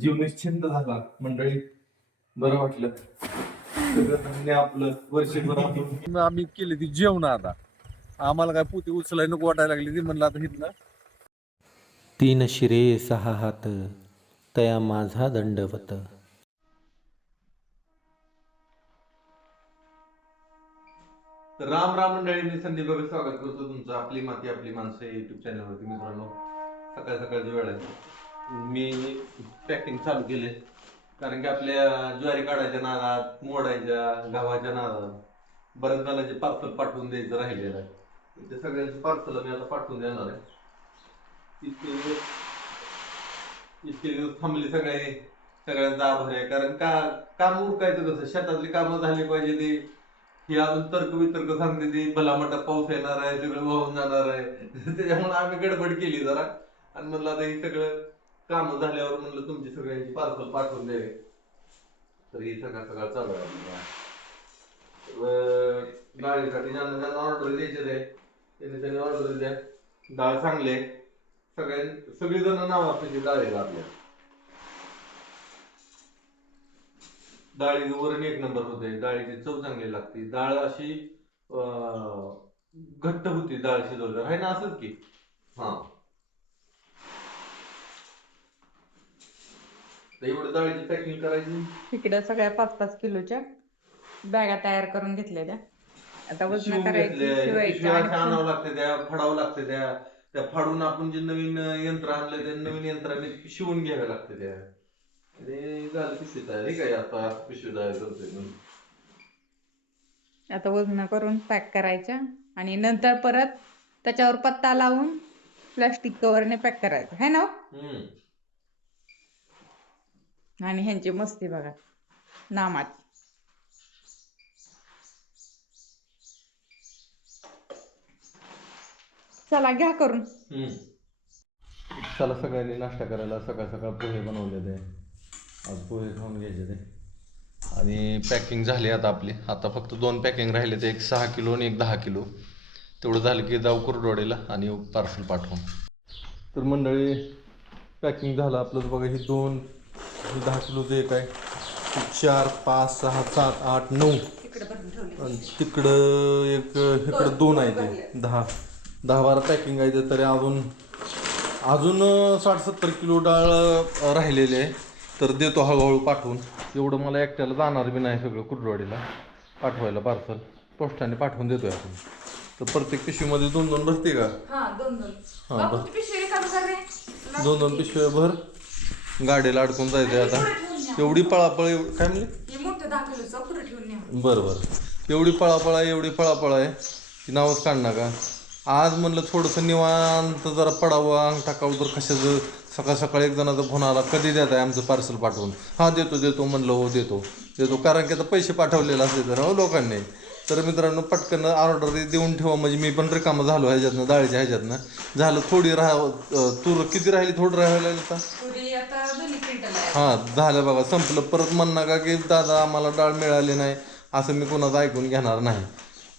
जीव निश्चिंत झाला मंडळी. बरं वाटलं. सगळं धान्य आपलं वर्षभर आपण आम्ही केली ती जेवण. आता आम्हाला काय पोती उचलाय नको वाटायला लागली ती. म्हणलं आता हिथनं 3 शिरे 6 हात तया माझा दंडवत. राम राम मंडळी. मी संदीप बाबा स्वागत करतो तुमचं आपली माती आपली माणसं युट्यूब चॅनलवरती. मित्रांनो, सकाळ सकाळची वेळ आहे. मी पॅकिंग चालू केले कारण की आपल्या ज्वारी काढायच्या नादात, मोडायच्या गव्हाच्या नादात बऱ्याच जणांचे पार्सल पाठवून द्यायचं राहिलेलं आहे. ते सगळ्यांचे पार्सल मी आता पाठवून देणार आहे. इतके दिवस थांबले सगळ्यांचा आभार आहे. कारण काम उरकायचं कसं, शेतातली कामं झाली पाहिजे. ते ही अजून तर्क वितर्क सांगते ती भलामटा पाऊस येणार आहे, सगळं वाहून जाणार आहे. त्याच्यामुळे आम्ही गडबड केली जरा आणि म्हणलं आता हे सगळं काम झाल्यावर म्हणलं तुमची सगळ्यांची पार्सल पाठवून द्यावे. तर ही सकाळ सकाळ चालू आहे. डाळीसाठी ज्यांना ऑर्डर द्यायचे आहे त्यांनी ऑर्डर द्या. डाळ चांगले सगळी जण नाव असते डाळीला. आपल्या डाळीचं वरण एक नंबर होते. डाळीची चव चांगली लागते. डाळ अशी घट्ट होती डाळ शिजवल्यावर, आहे ना असंच की. हा, एवढं डाळीची पॅकिंग करायची. इकडे सगळ्या 5-5 किलोच्या बॅगा तयार करून घेतलेल्या. आता वजन करायची, शिवायच्या, आणावं लागते त्या, फाडावं लागते त्या फाडून आपण जे नवीन यंत्र आणलं त्या नवीन यंत्राने शिवून घ्यावे लागते त्या. झालं पिशवी तयार. हे काय आता पिशवी तयार करतोय. आता वजन करून पॅक करायच्या आणि नंतर परत त्याच्यावर पत्ता लावून प्लास्टिक कव्हरने पॅक करायचं, है ना. आणि ह्यांची मस्ती बघा नामाची. चला घ्या करून. चला सगळ्यांनी नाश्ता करायला. सकाळ सकाळ पोहे बनवलेले. आज पोहे खाऊन घ्यायचे ते. आणि पॅकिंग झाली आता आपली. आता फक्त 2 पॅकिंग राहिले ते, एक 6 किलो आणि एक 10 किलो. तेवढं झालं की जाऊ कुर्डवाडीला आणि पार्सल पाठवून. तर मंडळी पॅकिंग झालं आपलं. बघा ही 2, 10 किलोचं एक आहे. 4, 5, 6, 7, 8, 9 आणि तिकडं एक, इकडं 2 आहे ते 10-12 पॅकिंग आहे ते. तरी अजून 60-70 किलो डाळ राहिलेली आहे. तर देतो हळूहळू पाठवून. एवढं मला एकट्याला जाणार बी नाही सगळं कुर्डवाडीला पाठवायला. पार्सल पोस्टाने पाठवून देतोय आपण. तर प्रत्येक पिशवीमध्ये 2-2 भरते का? हां, 2-2. हां, बस. पिशवी काढू कर रे. 2-2 पिशव्या भर गाडीला अडकून जायचंय आता. एवढी पळापळ काय म्हणले? हे मोठं 10 किलोचं पुढे ठेवून न्या. बरं. एवढी पळापळ आहे की नावच काढ नका. आज म्हणलं थोडंसं निवांत जरा पडावं, अंग टाकावं. तर कशाचं सकाळ सकाळी एक जणाचा फोन आला, कधी देत आहे आमचं पार्सल पाठवून. हां देतो म्हणलं. हो देतो कारण की आता पैसे पाठवलेले असते तर लोकांनी. तर मित्रांनो पटकन ऑर्डर देऊन ठेवा. म्हणजे मी पण रिकामं झालो ह्याच्यातनं, डाळीच्या ह्याच्यातनं. झालं थोडी तूर किती राहिली? थोडी राहायला आता. हां झालं बघा, संपलं. परत म्हण नका की दादा आम्हाला डाळ मिळाली नाही, असं मी कोणाचं ऐकून घेणार नाही.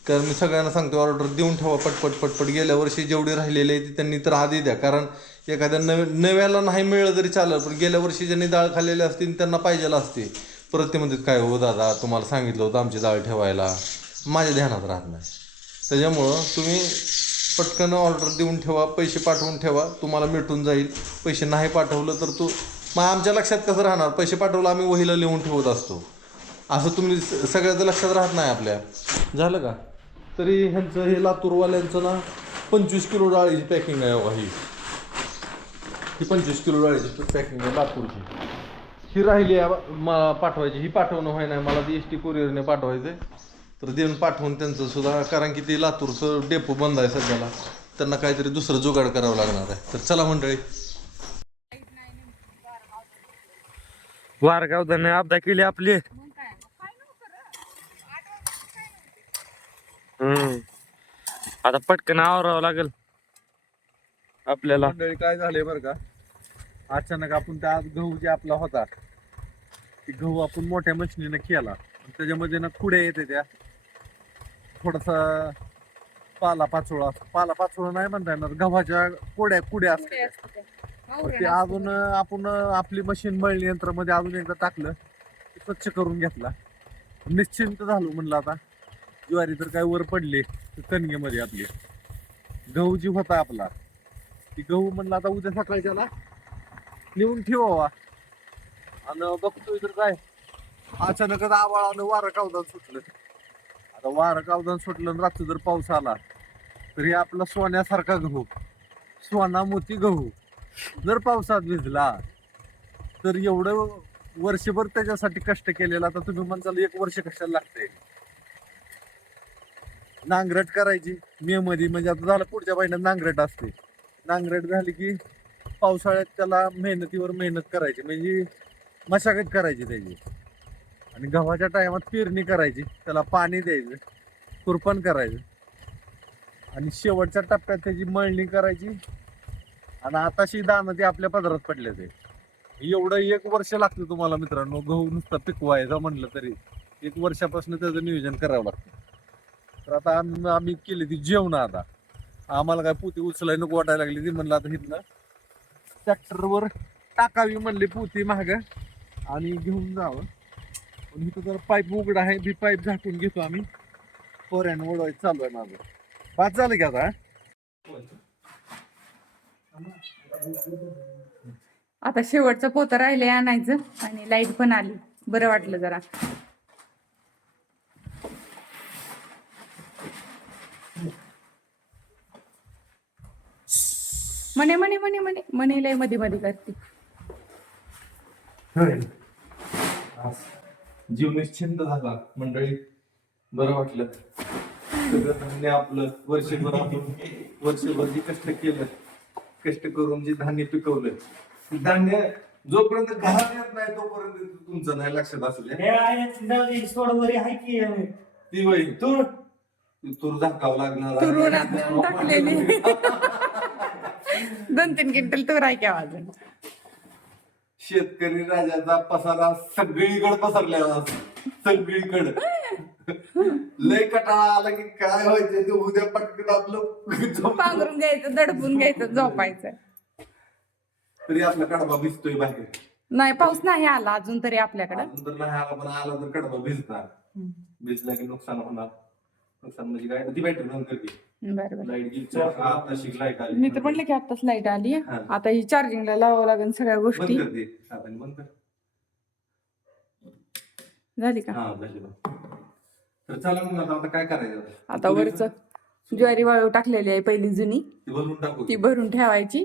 कारण मी सगळ्यांना सांगतो ऑर्डर देऊन ठेवा पटपट. गेल्या वर्षी जेवढी राहिलेली आहे ती त्यांनी तर आधी द्या. कारण एखाद्या नव्याला नाही मिळलं तरी चालेल, पण गेल्या वर्षी ज्यांनी डाळ खाल्लेली असते त्यांना पाहिजेला असते. परत ते म्हणतात काय हो दादा तुम्हाला सांगितलं होतं आमची डाळ ठेवायला, माझ्या ध्यानात राहत नाही. त्याच्यामुळं तुम्ही पटकन ऑर्डर देऊन ठेवा, पैसे पाठवून ठेवा, तुम्हाला भेटून जाईल. पैसे नाही पाठवलं तर मग आमच्या लक्षात कसं राहणार? पैसे पाठवलं आम्ही वहीला लिहून ठेवत असतो. असं तुम्ही सगळ्याचं लक्षात राहत नाही आपल्या. झालं का? तरी ह्यांचं हे लातूरवाल्यांचं ना 25 किलो डाळीची पॅकिंग आहे बघा. ही 25 किलो डाळीची पॅकिंग आहे लातूरची. ही राहिली आहे मला पाठवायची. ही पाठवणं व्हाय नाही मला, ती ST कुरिअरने पाठवायचं. तर देऊन पाठवून त्यांचं सुद्धा, कारण की ते लातूरचं डेपो बंद आहे सध्याला. त्यांना काहीतरी दुसरं जुगाड करावं लागणार आहे. तर चला मंडळी. वारगाव धने आपदा केली आपली. आता पटकन आवरावं लागेल आपल्याला. मंडळी काय झालंय बरं का, अचानक आपण त्या गहू जे आपला होता ते गहू आपण मोठ्या मशिनीने केला. त्याच्यामध्ये ना कुड्या येते, त्या थोडासा पाला पाचोळा नाही म्हणता येणार, गव्हाच्या कुड्या असतात. ते अजून आपण आपली मशीन मळणी यंत्रामध्ये अजून एकदा टाकलं ते स्वच्छ करून घेतला. निश्चिंत झालो म्हणलं आता ज्वारी तर काय वर पडली कणगेमध्ये आपली. गहू जी होता आपला ती गहू म्हणलं आता उद्या सकाळच्याला नेऊन ठेवावा. आणि बघतोय तर काय अचानकच आभाळ आलं, वारं कावदान सुटलं. आता वारं कावदान सुटलं आणि रात्री जर पाऊस आला तर हे आपला सोन्यासारखा गहू, सोना मोती गहू जर पावसात भिजला तर एवढं वर्षभर त्याच्यासाठी कष्ट केलेला तर तुम्ही म्हणताल 1 वर्ष कशाला लागते. नांगरट करायची मे मध्ये, म्हणजे आता झालं पुढच्या महिन्यात नांगरट असते. नांगरट झाली की पावसाळ्यात त्याला मेहनतीवर मेहनत करायची, म्हणजे मशागत करायची त्याची. आणि गव्हाच्या टायमात पेरणी करायची, त्याला पाणी द्यायचं, खुरपण करायचं आणि शेवटच्या टप्प्यात त्याची मळणी करायची. आणि आताशी दाणं ते आपल्या पदरात पडले ते. एवढं 1 वर्ष लागतं तुम्हाला मित्रांनो गहू नुसतं पिकवायचा म्हणलं तरी 1 वर्षापासून त्याचं नियोजन करावं लागतं. तर आता आम्ही केली ती जेवण. आता आम्हाला काय पोती उचलाय नको वाटायला लागली ती. म्हणलं आता इथनं ट्रॅक्टरवर टाकावी म्हणली पोती महाग आणि घेऊन जावं. पण इथं जर पाईप उघडा आहे, ती पाईप झाकून घेतो आम्ही. पोऱ्यानं ओढवायचं चालू आहे माझं. बाद झालं की आता. आता शेवटचं पोतं राहिले आणायचं आणि लाईट पण आली, बरं वाटलं जरा. म्हणे म्हणे म्हणे म्हणे म्हणे लय मध्ये मध्ये करते. जीव निश्चिंत झाला मंडळी, बरं वाटलं. सगळं धान्य आपलं वर्षभर जे कष्ट केलं, कष्ट करून जे धान्य पिकवलं, ते धान्य जोपर्यंत घरात येत नाही तोपर्यंत तुमचं नाही लक्षात असू द्या. ती वय तूर झाकावं लागणार. तुरून आपण टाकलेली 2-3 क्विंटल तूर आहे की अजून. शेतकरी राजाचा पसारा सगळीकडे पसरलेला, सगळीकडे. लय कटाळा आला की काय व्हायचं ते उद्या पटकन आपलं पांघरून घ्यायचं, दडपून घ्यायचं, झोपायचं. तरी आपला कडबा भिजतोय बाहेर. नाही पाऊस नाही आला अजून तरी आपल्याकडे. अजून तर नाही आला, पण आला तर कडबा भिजणार. भिजला की नुकसान होणार. नुकसान म्हणजे काय, ती बॅटरी बंद करते. बरोबर. लाईट गेली, आता लाईट आली. मी तर म्हणलं की आताच लाईट आली. आता ही चार्जिंगला लावावं लागेल सगळ्या गोष्टी. बंद करते, आता बंद कर. झाली का? हा झाली. तर चला मग आता काय करायचं. आता वरच ज्वारी वाळू टाकलेली आहे पहिली जुनी, ती भरून टाकू. ती भरून ठेवायची.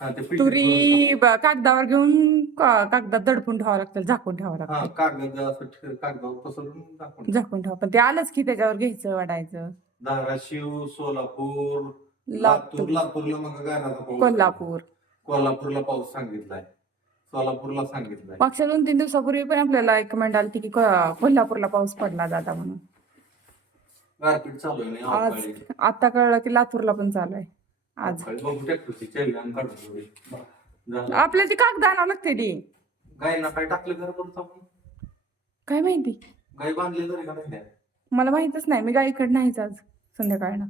हा, ते पिठी तुरी कागदावर घेऊन कागदात दडपून ठेवावं लागतं, झाकून ठेवावं हा, लागतं. कागद असं कागदावर पसरून टाकून. झाकून ठेवा. पण ते आलंच की त्याच्यावर घ्यायचं, वाढायचं. धाराशिव, सोलापूर, लातूर, लातूरला मग काय राहतं, कोल्हापूरला पाऊस सांगितलाय, सोलापूरला सांगितलाय. मागच्या 2-3 दिवसापूर्वी पण आपल्याला एक कमेंट आली की कोल्हापूरला पाऊस पडला जाता म्हणून. गारपीट चालू आहे नाही आज अवकाळी. आता कळलं की लातूरला पण चालू आहे आज. अवकाळी. बघू ट्रॅक्टरची चावी आणि काढून थोडी. झालं. आपल्याला ती कागद आणावं लागते ती. गायींना काय टाकलं घर परत आपण, काय माहिती, गाय बांधली तरी का नाही द्या. मला माहितच नाही. मी गाईकडे नाहीच आज संध्याकाळनं.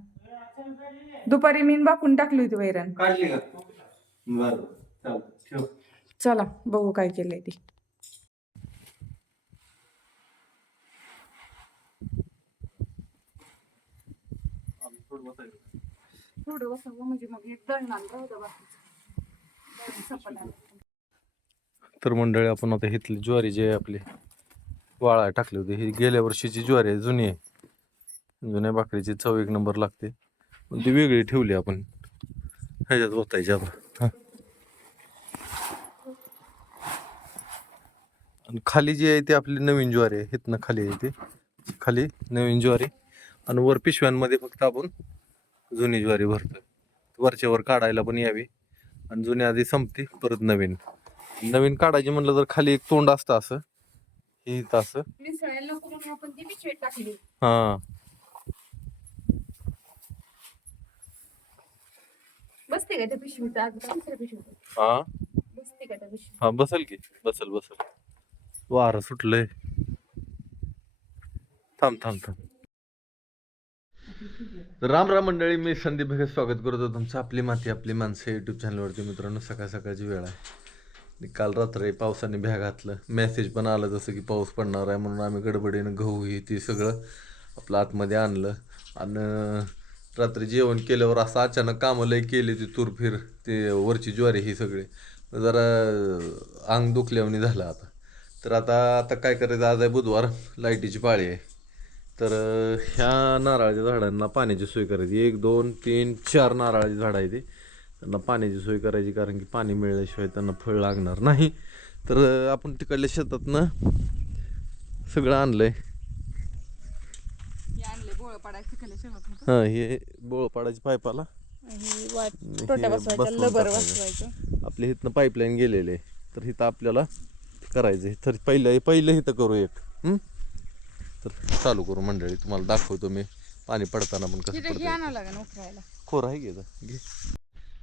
दुपारी मी बापून टाकली होती वैरण. काढली का? बरं चाल ठेव. चला बघू काय केलंय ती. थोडं बसावं म्हणजे मग एक दळणार राहतं बाकीचं. तर मंडळी आपण आता इथली ज्वारी जी आहे आपली वाळा टाकली होती, ही गेल्या वर्षीची ज्वारी आहे, जुनी आहे. जुन्या भाकरीची चव 1 नंबर लागते, पण ती वेगळी ठेवली आपण ह्याच्यात होतायची आता. आणि खाली जी आहे ती आपली नवीन ज्वारी आहे, इथनं खाली आहे ती खाली नवीन ज्वारी. आणि वर पिशव्यांमध्ये फक्त आपण जुनी ज्वारी भरतो. वरच्या वर काढायला पण यावी, आणि जुनी आधी संपती, परत नवीन काढायची म्हणलं तर खाली एक तोंड असतं असं, हे इथं असं. हा बसते का त्या पिशवीत? हा बसते का त्या पिशवीत? हा बसल की, बसल. वारं सुटलंय. थांब. तर राम राम मंडळी, मी संदीप भगत स्वागत करतो तुमचं आपली माती आपली माणसं यूट्यूब चॅनलवरती. मित्रांनो, सकाळ सकाळची वेळ आहे. आणि काल रात्री पावसाने भ्या घातलं, मेसेज पण आलं जसं की पाऊस पडणार आहे म्हणून आम्ही गडबडीनं गहू ही ती सगळं आपलं आतमध्ये आणलं. आणि रात्री जेवण केल्यावर असं अचानक कामं लई केली, ती तुरफिर ते वरची ज्वारी ही सगळे जरा अंग दुखल्यावानी झालं. तर आता काय करायचं, आज आहे बुधवार, लाईटीची पाळी आहे. तर ह्या नारळाच्या झाडांना पाण्याची सोय करायची. 1 2 3 4 नारळाची झाडं आहे ती, त्यांना पाण्याची सोय करायची, कारण की पाणी मिळाल्याशिवाय त्यांना फळ लागणार नाही. तर आपण तिकडल्या शेतातनं सगळं आणलंय. हां, हे बोळपाडाची पाईपाला आपल्या इथनं पाईपलाईन गेलेले आहे. तर इथं आपल्याला करायचं आहे. तर पहिलं इथं करू एक. तर चालू करू मंडळी, तुम्हाला दाखवतो मी पाणी पडताना पण कसं पडतं. खोर आहे घे.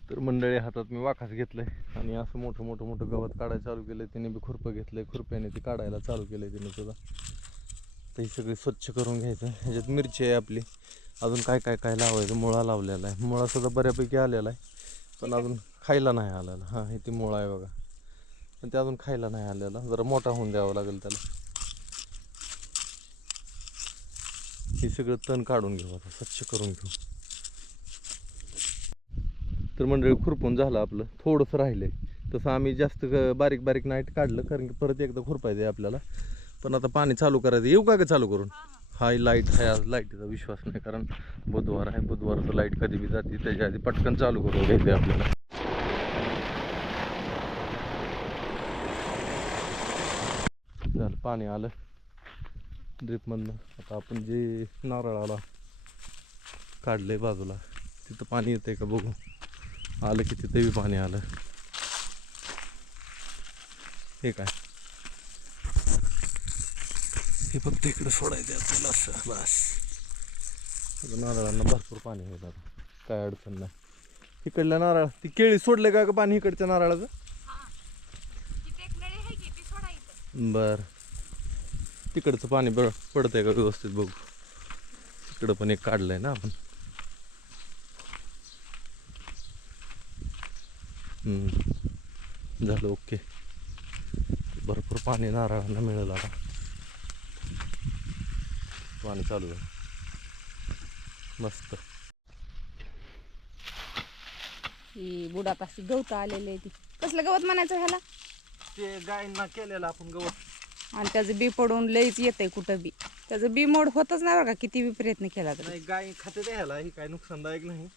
तर मंडळी, हातात मी वाखास घेतलंय आणि असं मोठं गवत काढायला चालू केलंय. तिने बी खुरपं घेतलंय, खुरप्याने ते काढायला चालू केलंय तिने सुद्धा. तर ही सगळी स्वच्छ करून घ्यायचं. ह्याच्यात मिरची आहे आपली, अजून काय लावायचं. मुळा लावलेला आहे, मुळा सुद्धा बऱ्यापैकी आलेला आहे, पण अजून खायला नाही आलेला. हां, हे ती मुळा आहे बघा, पण ते अजून खायला नाही आलेला. जरा मोठा होऊन द्यावा लागेल त्याला. हे सगळं तण काढून घेऊ, आता स्वच्छ करून घेऊ. तर मंडळी, खुरपून झालं आपलं, थोडंसं राहिलंय. तसं आम्ही जास्त बारीक नाही काढलं, कारण की परत एकदा खुरपायचं आहे आपल्याला. पण आता पाणी चालू करायचं. येऊ का चालू करून? हाय लाईट आहे, आज लाईटीचा विश्वास नाही, कारण बुधवार आहे. बुधवारचं लाईट कधी बी जाते, त्याच्या आधी पटकन चालू करून घ्यायचं आपल्याला. झालं, पाणी आलं ड्रीपमधनं. आता आपण जे नारळाला काढलंय बाजूला, तिथं पाणी येतंय का बघू. आलं की तिथं बी पाणी आलं. हे काय, हे फक्त इकडं सोडायचं आपल्याला असं बस. नारळांना भरपूर पाणी होईल आता, काय अडचण नाही. इकडल्या नारळ ती केळी सोडले का पाणी इकडच्या नारळाचं? बर, तिकडचं पाणी पडतंय का व्यवस्थित बघू. इकडं पण एक काढलंय ना आपण. झालं, ओके. भरपूर पाणी नारळांना मिळेल आता. पाणी चालू आहे मस्त. ही बुडापाशी गवत आलेले, ती कसलं गवत म्हणायचं ह्याला? ते गायींना केलेलं आपण गवत, आणि त्याचं बी पडून लईच येतंय कुठं बी. त्याचं बी मोड होतच नाही बरं का, किती बी प्रयत्न केला तर. नाही गाय खाते द्यायला, ही काय नुकसानदायक नाही,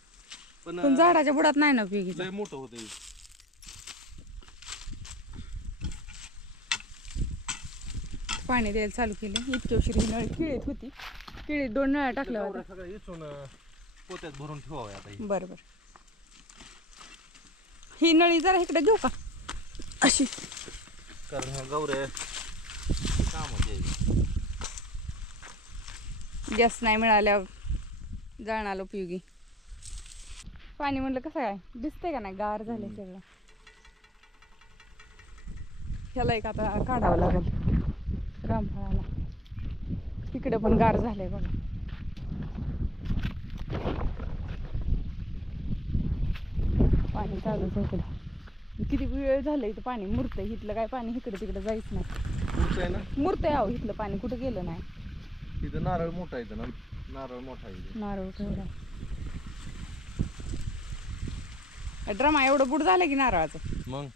पण झाडाच्या बुडात नाही ना उपयोगी. लय मोठं होतं. पाणी द्यायला चालू केलं. इतकी उशीर ही नळी किळीत होती, किळीत 2 नळ्या टाकल्या होत्या. सगळं इथून पोत्यात भरून ठेवावं आता. बरोबर, ही नळी जरा इकडे घेऊ का अशी, कारण ह्या गौऱ्या कामात यायची. गॅस नाही मिळाल्यावर जळणाला उपयोगी. पाणी म्हणलं कसं काय दिसतंय का नाही, गार झाले सगळं. ह्याला एक आता काढावं लागेल रामफळाला. तिकडे पण गार झालंय बघा. पाणी चालूच आहे इकडे. किती वेळ झालं इथं पाणी मुरतंय. इथलं काय पाणी इकडे तिकडे जायच नाही. मुरतंय आहो, इथलं पाणी कुठं गेलं नाही. तिथं नारळ मोठा येतं ना, नारळ मोठा आहे. नारळ केवढा ड्रामा एवढं बुड झालं की नारळाचं. मग